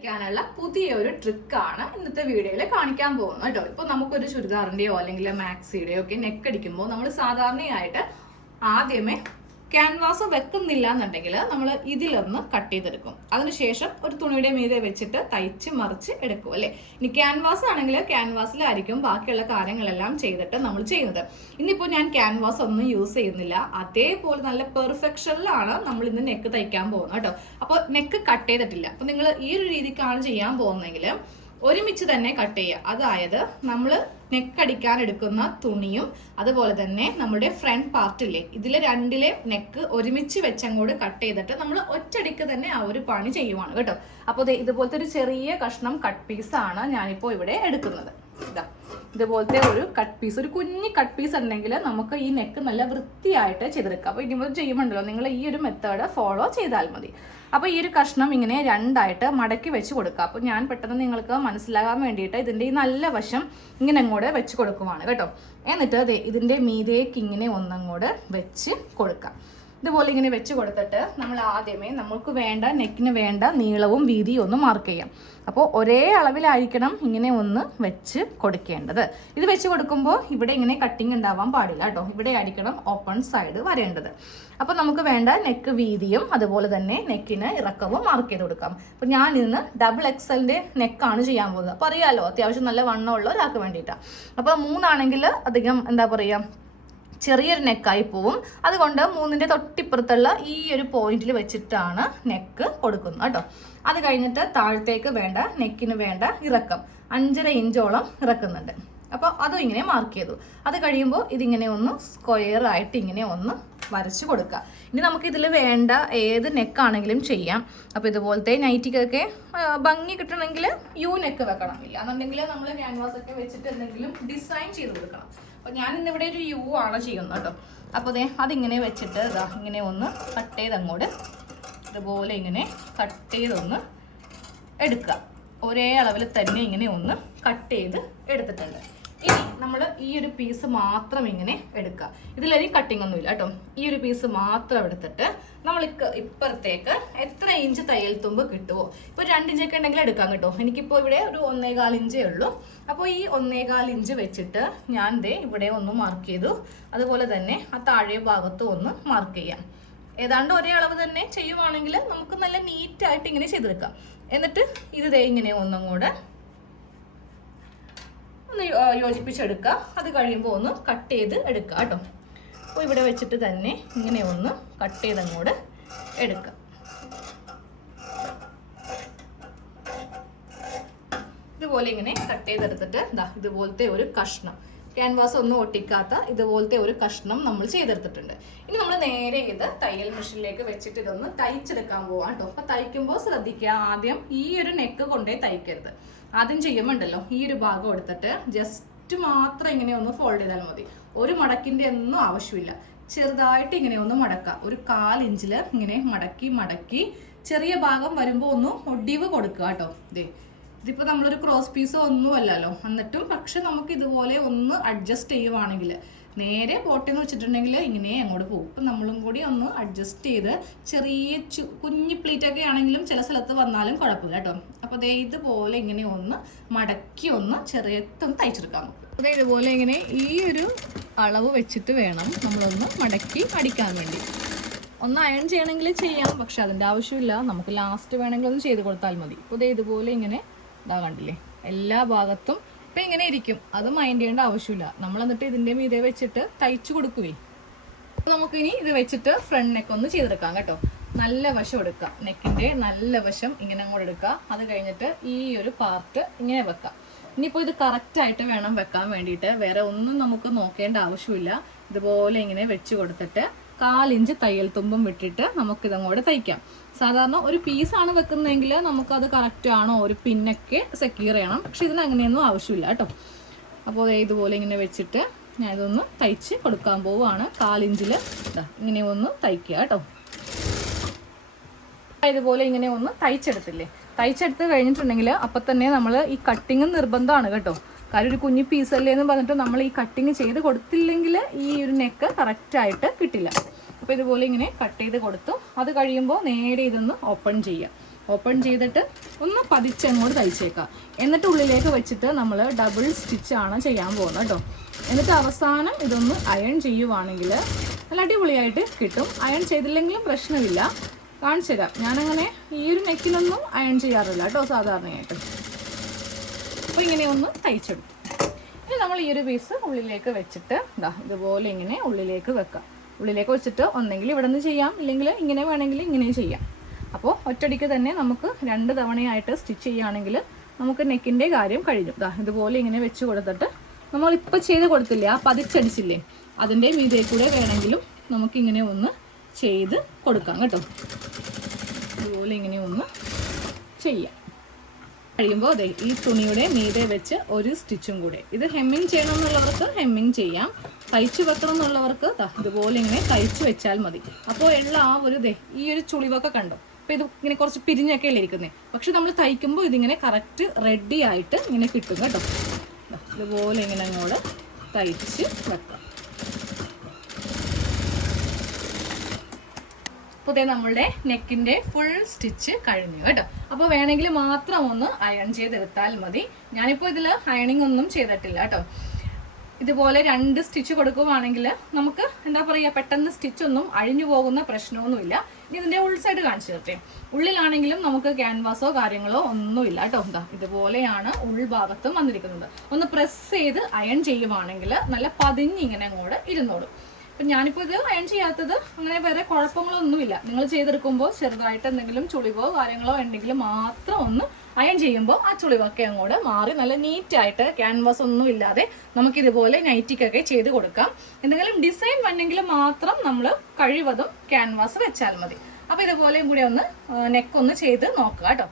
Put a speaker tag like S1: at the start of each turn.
S1: അടിക്കാനുള്ള പുതിയ ഒരു ട്രിക്കാണ് ഇന്നത്തെ വീഡിയോയിൽ കാണിക്കാൻ പോകുന്നത് കേട്ടോ. ഇപ്പൊ നമുക്കൊരു ചുരിദാറിന്റെയോ അല്ലെങ്കിൽ മാക്സിയുടെയോ ഒക്കെ നെക്ക് അടിക്കുമ്പോൾ നമ്മൾ സാധാരണയായിട്ട് ആദ്യമേ ക്യാൻവാസ് വെക്കുന്നില്ല എന്നുണ്ടെങ്കിൽ നമ്മൾ ഇതിലൊന്ന് കട്ട് ചെയ്തെടുക്കും. അതിനുശേഷം ഒരു തുണിയുടെ മീതെ വെച്ചിട്ട് തയ്ച്ച് മറിച്ച് എടുക്കും അല്ലേ? ഇനി ക്യാൻവാസ് ആണെങ്കിൽ ക്യാൻവാസിലായിരിക്കും ബാക്കിയുള്ള കാര്യങ്ങളെല്ലാം ചെയ്തിട്ട് നമ്മൾ ചെയ്യുന്നത്. ഇന്നിപ്പോൾ ഞാൻ ക്യാൻവാസ് ഒന്നും യൂസ് ചെയ്യുന്നില്ല. അതേപോലെ നല്ല പെർഫെക്ഷനിലാണ് നമ്മൾ ഇന്ന് നെക്ക് തയ്ക്കാൻ പോകുന്നത് കേട്ടോ. അപ്പോൾ നെക്ക് കട്ട് ചെയ്തിട്ടില്ല. അപ്പോൾ നിങ്ങൾ ഈ ഒരു രീതിക്കാണ് ചെയ്യാൻ പോകുന്നതെങ്കിൽ ഒരുമിച്ച് തന്നെ കട്ട് ചെയ്യുക. അതായത് നമ്മൾ നെക്ക് അടിക്കാൻ എടുക്കുന്ന തുണിയും അതുപോലെ തന്നെ നമ്മുടെ ഫ്രണ്ട് പാർട്ടില്ലേ ഇതിലെ രണ്ടിലെ നെക്ക് ഒരുമിച്ച് വെച്ചങ്ങോട്ട് കട്ട് ചെയ്തിട്ട് നമ്മൾ ഒറ്റടിക്ക് തന്നെ ആ ഒരു പണി ചെയ്യുവാണ് കേട്ടോ. അപ്പോൾ ഇതുപോലത്തെ ഒരു ചെറിയ കഷ്ണം കട്ട് പീസാണ് ഞാനിപ്പോൾ ഇവിടെ എടുക്കുന്നത്. ഇതാ. ഇതുപോലത്തെ ഒരു കട്ട് പീസ് ഒരു കുഞ്ഞി കട്ട് പീസ് ഉണ്ടെങ്കിൽ നമുക്ക് ഈ നെക്ക് നല്ല വൃത്തിയായിട്ട് ചെയ്തെടുക്കാം. അപ്പോൾ ഇനിമുതൽ ചെയ്യുമ്പോണ്ടല്ലോ നിങ്ങൾ ഈ ഒരു മെത്തേഡ് ഫോളോ ചെയ്താൽ മതി. അപ്പോൾ ഈ ഒരു കഷ്ണം ഇങ്ങനെ രണ്ടായിട്ട് മടക്കി വെച്ച് കൊടുക്കുക അപ്പോൾ ഞാൻ പെട്ടെന്ന് നിങ്ങൾക്ക് മനസ്സിലാകാൻ വേണ്ടിയിട്ട് ഇതിന്റെ ഈ നല്ല വശം ഇങ്ങനെ അങ്ങോട്ട് വെച്ച് കൊടുക്കുവാണ് കേട്ടോ. എന്നിട്ട് ഇതിന്റെ മീതേക്ക് ഇങ്ങനെ ഒന്നങ്ങോട്ട് വെച്ച് കൊടുക്കാം. ഇതുപോലെ ഇങ്ങനെ വെച്ച് കൊടുത്തിട്ട് നമ്മൾ ആദ്യമേ നമുക്ക് വേണ്ട നെക്കിന് വേണ്ട നീളവും വീതിയും ഒന്ന് മാർക്ക് ചെയ്യാം. അപ്പോൾ ഒരേ അളവിലായിരിക്കണം ഇങ്ങനെ ഒന്ന് വെച്ച് കൊടുക്കേണ്ടത്. ഇത് വെച്ച് കൊടുക്കുമ്പോൾ ഇവിടെ ഇങ്ങനെ കട്ടിങ് ഉണ്ടാവാൻ പാടില്ല കേട്ടോ. ഇവിടെ ആയിരിക്കണം ഓപ്പൺ സൈഡ് വരേണ്ടത്. അപ്പോൾ നമുക്ക് വേണ്ട നെക്ക് വീതിയും അതുപോലെ തന്നെ നെക്കിന് ഇറക്കവും മാർക്ക് ചെയ്ത് കൊടുക്കാം. അപ്പോൾ ഞാൻ ഇന്ന് ഡബിൾ എക്സലിന്റെ നെക്കാണ് ചെയ്യാൻ പോകുന്നത്. അപ്പോൾ അറിയാമല്ലോ അത്യാവശ്യം നല്ല വണ്ണമുള്ള ഒരാൾക്ക് വേണ്ടിയിട്ടാണ് അപ്പോൾ മൂന്നാണെങ്കിൽ അധികം എന്താ പറയുക ചെറിയൊരു നെക്കായി പോവും. അതുകൊണ്ട് മൂന്നിന്റെ തൊട്ടിപ്പുറത്തുള്ള ഈ ഒരു പോയിന്റിൽ വെച്ചിട്ടാണ് നെക്ക് കൊടുക്കുന്നത് കേട്ടോ. അത് കഴിഞ്ഞിട്ട് താഴത്തേക്ക് വേണ്ട നെക്കിന് വേണ്ട ഇറക്കം. അഞ്ചര ഇഞ്ചോളം ഇറക്കുന്നുണ്ട്. അപ്പോൾ അതും ഇങ്ങനെ മാർക്ക് ചെയ്തു. അത് കഴിയുമ്പോൾ ഇതിങ്ങനെ ഒന്ന് സ്ക്വയർ ആയിട്ട് ഇങ്ങനെ ഒന്ന് വരച്ച് കൊടുക്കുക. ഇനി നമുക്ക് ഇതിൽ വേണ്ട ഏത് നെക്കാണെങ്കിലും ചെയ്യാം. അപ്പോൾ ഇതുപോലത്തെ നൈറ്റിക്കൊക്കെ ഭംഗി കിട്ടണമെങ്കിൽ യു നെക്ക് വെക്കണം ഇല്ല എന്നുണ്ടെങ്കിൽ നമ്മൾ ക്യാൻവാസ് ഒക്കെ വെച്ചിട്ട് എന്തെങ്കിലും ഡിസൈൻ ചെയ്ത് കൊടുക്കണം. അപ്പോൾ ഞാൻ ഇന്നിവിടെ ഒരു യു ആണ് ചെയ്യുന്നത് കേട്ടോ. അപ്പോൾ ദേ അതിങ്ങനെ വെച്ചിട്ട് ഇതാ ഇങ്ങനെ ഒന്ന് കട്ട് ചെയ്ത് അങ്ങോട്ട് ഇതുപോലെ ഇങ്ങനെ കട്ട് ചെയ്തൊന്ന് എടുക്കുക. ഒരേ അളവിൽ തന്നെ ഇങ്ങനെ ഒന്ന് കട്ട് ചെയ്ത് എടുത്തിട്ടുണ്ട്. ഇനി നമ്മൾ ഈ ഒരു പീസ് മാത്രം ഇങ്ങനെ എടുക്കുക ഇതിലൊരു കട്ടിംഗ് ഒന്നുമില്ല കേട്ടോ. ഈ ഒരു പീസ് മാത്രം എടുത്തിട്ട് നമ്മൾ ഇപ്പുറത്തേക്ക് എത്ര ഇഞ്ച് തയ്യൽ തുമ്പ് കിട്ടുമോ ഇപ്പോൾ രണ്ട് ഇഞ്ചൊക്കെ ഉണ്ടെങ്കിൽ എടുക്കാം കേട്ടോ. എനിക്കിപ്പോൾ ഇവിടെ ഒരു ഒന്നേകാൽ ഇഞ്ചേ ഉള്ളൂ. അപ്പോൾ ഈ ഒന്നേകാൽ ഇഞ്ച് വെച്ചിട്ട് ഞാൻ ദേ ഇവിടെ ഒന്ന് മാർക്ക് ചെയ്തു. അതുപോലെ തന്നെ ആ താഴെ ഭാഗത്തും ഒന്ന് മാർക്ക് ചെയ്യാം. ഏതാണ്ട് ഒരേ അളവ് തന്നെ ചെയ്യുവാണെങ്കിൽ നമുക്ക് നല്ല നീറ്റായിട്ട് ഇങ്ങനെ ചെയ്തെടുക്കാം. എന്നിട്ട് ഇത് ദേ ഇങ്ങനെ ഒന്നും കൂടെ ഒന്ന് യോജിപ്പിച്ചെടുക്കുക അത് കഴിയുമ്പോൾ ഒന്ന് കട്ട് ചെയ്ത് എടുക്കുക കേട്ടോ. അപ്പോൾ ഇവിടെ വെച്ചിട്ട് തന്നെ ഇങ്ങനെ ഒന്ന് കട്ട് ചെയ്ത് അങ്ങോട്ട് എടുക്കുക ഇതുപോലെ ഇങ്ങനെ കട്ട് ചെയ്തെടുത്തിട്ട് ദാ ഇതുപോലത്തെ ഒരു കഷ്ണം. ക്യാൻവാസ് ഒന്നും ഒട്ടിക്കാത്ത ഇതുപോലത്തെ ഒരു കഷ്ണം നമ്മൾ ചെയ്തെടുത്തിട്ടുണ്ട്. ഇനി നമ്മൾ നേരെ ഇത് തയ്യൽ മെഷീനിലേക്ക് വെച്ചിട്ട് ഇതൊന്ന് തയ്ച്ചെടുക്കാൻ പോവാം കേട്ടോ. അപ്പൊ തയ്ക്കുമ്പോൾ ശ്രദ്ധിക്കുക ആദ്യം ഈ ഒരു നെക്ക് കൊണ്ടേ തയ്ക്കരുത്. ആദ്യം ചെയ്യുമ്പോണ്ടല്ലോ ഈ ഒരു ഭാഗം എടുത്തിട്ട് ജസ്റ്റ് മാത്രം ഇങ്ങനെ ഒന്ന് ഫോൾഡ് ചെയ്താൽ മതി. ഒരു മടക്കിന്റെ ഒന്നും ആവശ്യമില്ല. ചെറുതായിട്ട് ഇങ്ങനെ ഒന്ന് മടക്കുക. ഒരു കാൽ ഇഞ്ചിൽ ഇങ്ങനെ മടക്കി മടക്കി ചെറിയ ഭാഗം വരുമ്പോൾ ഒന്ന് ഒടിവ് കൊടുക്കുക കേട്ടോ. ഇതേ ഇതിപ്പോൾ നമ്മളൊരു ക്രോസ് പീസോ ഒന്നും അല്ലല്ലോ. എന്നിട്ടും പക്ഷെ നമുക്ക് ഇതുപോലെ ഒന്ന് അഡ്ജസ്റ്റ് ചെയ്യുവാണെങ്കിൽ നേരെ പോട്ടെന്ന് വെച്ചിട്ടുണ്ടെങ്കിൽ ഇങ്ങനെ അങ്ങോട്ട് പോകും. ഇപ്പം നമ്മളും കൂടി ഒന്ന് അഡ്ജസ്റ്റ് ചെയ്ത് ചെറിയ കുഞ്ഞി കുഞ്ഞു പ്ലീറ്റ് ഒക്കെ ആണെങ്കിലും ചില സ്ഥലത്ത് വന്നാലും കുഴപ്പമില്ല കേട്ടോ. അപ്പോൾ ദേ ഇതുപോലെ ഇങ്ങനെ ഒന്ന് മടക്കി ഒന്ന് ചെറിയത്തൊന്ന് തയ്ച്ചെടുക്കാം നമുക്ക്. അതെ ഇതുപോലെ ഇങ്ങനെ ഈ ഒരു അളവ് വെച്ചിട്ട് വേണം നമ്മളൊന്ന് മടക്കി അടിക്കാൻ വേണ്ടി. ഒന്ന് അയൺ ചെയ്യണമെങ്കിൽ ചെയ്യാം പക്ഷെ അതിന്റെ ആവശ്യമില്ല. നമുക്ക് ലാസ്റ്റ് വേണമെങ്കിൽ ഒന്ന് ചെയ്ത് കൊടുത്താൽ മതി. അപ്പോൾ ഇതുപോലെ ഇങ്ങനെ ഇതാ കണ്ടില്ലേ? എല്ലാ ഭാഗത്തും ഇപ്പം ഇങ്ങനെ ഇരിക്കും. അത് മൈൻഡ് ചെയ്യേണ്ട ആവശ്യമില്ല. നമ്മൾ എന്നിട്ട് ഇതിന്റെ മീതെ വെച്ചിട്ട് തയ്ച്ചു കൊടുക്കുവേ. നമുക്കിനി ഇത് വെച്ചിട്ട് ഫ്രണ്ട് നെക്ക് ഒന്ന് ചെയ്തെടുക്കാം കേട്ടോ. നല്ല വശം എടുക്കുക നെക്കിന്റെ നല്ല വശം ഇങ്ങനെ അങ്ങോട്ട് എടുക്കുക അത് കഴിഞ്ഞിട്ട് ഈ ഒരു പാർട്ട് ഇങ്ങനെ വെക്കാം. ഇനിയിപ്പോൾ ഇത് കറക്റ്റായിട്ട് വേണം വെക്കാൻ വേണ്ടിയിട്ട്. വേറെ ഒന്നും നമുക്ക് നോക്കേണ്ട ആവശ്യമില്ല. ഇതുപോലെ ഇങ്ങനെ വെച്ച് കൊടുത്തിട്ട് കാലിഞ്ച് തയ്യൽ തുമ്പും വിട്ടിട്ട് നമുക്കിതങ്ങോട്ട് തയ്ക്കാം. സാധാരണ ഒരു പീസാണ് വെക്കുന്നതെങ്കിൽ നമുക്കത് കറക്റ്റ് ആണോ? ഒരു പിന്നൊക്കെ സെക്യൂർ ചെയ്യണം. പക്ഷെ ഇതിന് അങ്ങനെയൊന്നും ആവശ്യമില്ല കേട്ടോ. അപ്പോൾ ഇതുപോലെ ഇങ്ങനെ വെച്ചിട്ട് ഞാനിതൊന്ന് തയ്ച്ച് കൊടുക്കാൻ പോവുകയാണ് കാലിഞ്ചിൽ ഇങ്ങനെ ഒന്ന് തയ്ക്കുക കേട്ടോ. ഇതുപോലെ ഇങ്ങനെ ഒന്ന് തയ്ച്ചെടുത്തില്ലേ? തയ്ച്ചെടുത്ത് കഴിഞ്ഞിട്ടുണ്ടെങ്കിൽ അപ്പം തന്നെ നമ്മൾ ഈ കട്ടിങ് നിർബന്ധമാണ് കേട്ടോ. കാര്യം ഒരു കുഞ്ഞു പീസല്ലേ എന്ന് പറഞ്ഞിട്ട് നമ്മൾ ഈ കട്ടിങ് ചെയ്ത് കൊടുത്തില്ലെങ്കിൽ ഈ ഒരു നെക്ക് കറക്റ്റായിട്ട് കിട്ടില്ല. അപ്പോൾ ഇതുപോലെ ഇങ്ങനെ കട്ട് ചെയ്ത് കൊടുത്തു. അത് കഴിയുമ്പോൾ നേരെ ഇതൊന്ന് ഓപ്പൺ ചെയ്യാം. ഓപ്പൺ ചെയ്തിട്ട് ഒന്ന് പതിച്ചങ്ങോട്ട് തയ്ച്ചേക്കാം. എന്നിട്ട് ഉള്ളിലേക്ക് വെച്ചിട്ട് നമ്മൾ ഡബിൾ സ്റ്റിച്ചാണ് ചെയ്യാൻ പോകുന്നത് കേട്ടോ. എന്നിട്ട് അവസാനം ഇതൊന്ന് അയൺ ചെയ്യുവാണെങ്കിൽ നല്ല അടിപൊളിയായിട്ട് കിട്ടും. അയൺ ചെയ്തില്ലെങ്കിലും പ്രശ്നമില്ല. കാണിച്ചു തരാം ഞാനങ്ങനെ ഈ ഒരു നെക്കിനൊന്നും അയൺ ചെയ്യാറില്ല കേട്ടോ സാധാരണയായിട്ട്. അപ്പോൾ ഇങ്ങനെ ഒന്ന് തയ്ച്ചിടും ഇനി നമ്മൾ ഈ ഒരു പീസ് ഉള്ളിലേക്ക് വെച്ചിട്ട് ഇതാ ഇതുപോലെ ഇങ്ങനെ ഉള്ളിലേക്ക് വെക്കാം. ഉള്ളിലേക്ക് വെച്ചിട്ട് ഒന്നെങ്കിൽ ഇവിടെ നിന്ന് ചെയ്യാം ഇല്ലെങ്കിൽ ഇങ്ങനെ വേണമെങ്കിൽ ഇങ്ങനെയും ചെയ്യാം. അപ്പോൾ ഒറ്റടിക്ക് തന്നെ നമുക്ക് രണ്ട് തവണയായിട്ട് സ്റ്റിച്ച് ചെയ്യുകയാണെങ്കിൽ നമുക്ക് നെക്കിന്റെ കാര്യം കഴിഞ്ഞു. ദാ ഇതുപോലെ ഇങ്ങനെ വെച്ച് കൊടുത്തിട്ട് നമ്മളിപ്പോൾ ചെയ്ത് കൊടുത്തില്ലേ ആ പതിച്ചടിച്ചില്ലേ അതിന്റെ മീതെ കൂടെ വേണമെങ്കിലും നമുക്കിങ്ങനെ ഒന്ന് ചെയ്ത് കൊടുക്കാം കേട്ടോ. അതുപോലെ ഇങ്ങനെ ഒന്ന് ചെയ്യാം. കഴിയുമ്പോൾ അതെ ഈ തുണിയുടെ മീതെ വെച്ച് ഒരു സ്റ്റിച്ചും കൂടെ. ഇത് ഹെമ്മിങ് ചെയ്യണം എന്നുള്ളവർക്ക് ഹെമ്മിങ് ചെയ്യാം. തയ്ച്ചു വെക്കണം എന്നുള്ളവർക്ക് ഇതുപോലെ ഇങ്ങനെ തയ്ച്ചു വെച്ചാൽ മതി. അപ്പോൾ ഉള്ള ആ ഒരു ദേ ഈ ഒരു ചുളിവൊക്കെ കണ്ടോ? അപ്പോൾ ഇത് ഇങ്ങനെ കുറച്ച് പിരിഞ്ഞൊക്കെ അല്ലേ ഇരിക്കുന്നത് പക്ഷെ നമ്മൾ തയ്ക്കുമ്പോൾ ഇതിങ്ങനെ കറക്റ്റ് റെഡി ആയിട്ട് ഇങ്ങനെ കിട്ടും കേട്ടോ. ഇതുപോലെ ഇങ്ങനെ അങ്ങോട്ട് തയ്ച്ച് വെക്കാം. അപ്പോൾ ഇതേ നമ്മളുടെ നെക്കിന്റെ ഫുൾ സ്റ്റിച്ച് കഴിഞ്ഞു കേട്ടോ. അപ്പോൾ വേണമെങ്കിൽ മാത്രം ഒന്ന് അയൺ ചെയ്തെടുത്താൽ മതി. ഞാനിപ്പോൾ ഇതിൽ അയണിങ് ഒന്നും ചെയ്തിട്ടില്ല കേട്ടോ. ഇതുപോലെ രണ്ട് സ്റ്റിച്ച് കൊടുക്കുവാണെങ്കിൽ നമുക്ക് എന്താ പറയുക പെട്ടെന്ന് സ്റ്റിച്ച് ഒന്നും അഴിഞ്ഞു പോകുന്ന പ്രശ്നമൊന്നുമില്ല. ഇനി ഇതിന്റെ ഉൾ സൈഡ് കാണിച്ചു തരട്ടെ. ഉള്ളിലാണെങ്കിലും നമുക്ക് ക്യാൻവാസോ കാര്യങ്ങളോ ഒന്നുമില്ല കേട്ടോ. എന്താ ഇതുപോലെയാണ് ഉൾഭാഗത്തും വന്നിരിക്കുന്നത്. ഒന്ന് പ്രസ് ചെയ്ത് അയൺ ചെയ്യുവാണെങ്കിൽ നല്ല പതിഞ്ഞിങ്ങനെ അങ്ങോട്ട് ഇരുന്നോളും. അപ്പം ഞാനിപ്പോൾ ഇത് അയൺ ചെയ്യാത്തത് അങ്ങനെ വേറെ കുഴപ്പങ്ങളൊന്നുമില്ല. നിങ്ങൾ ചെയ്തെടുക്കുമ്പോൾ ചെറുതായിട്ട് എന്തെങ്കിലും ചുളിവോ കാര്യങ്ങളോ ഉണ്ടെങ്കിൽ മാത്രം ഒന്ന് അയൺ ചെയ്യുമ്പോൾ ആ ചുളിവൊക്കെ അങ്ങോട്ട് മാറി നല്ല നീറ്റായിട്ട് ക്യാൻവാസ് ഒന്നും ഇല്ലാതെ നമുക്കിതുപോലെ നൈറ്റിക്കൊക്കെ ചെയ്ത് കൊടുക്കാം. എന്തെങ്കിലും ഡിസൈൻ വന്നെങ്കിൽ മാത്രം നമ്മൾ കഴിവതും ക്യാൻവാസ് വെച്ചാൽ മതി. അപ്പോൾ ഇതുപോലെയും കൂടി ഒന്ന് നെക്ക് ഒന്ന് ചെയ്ത് നോക്കുക കേട്ടോ.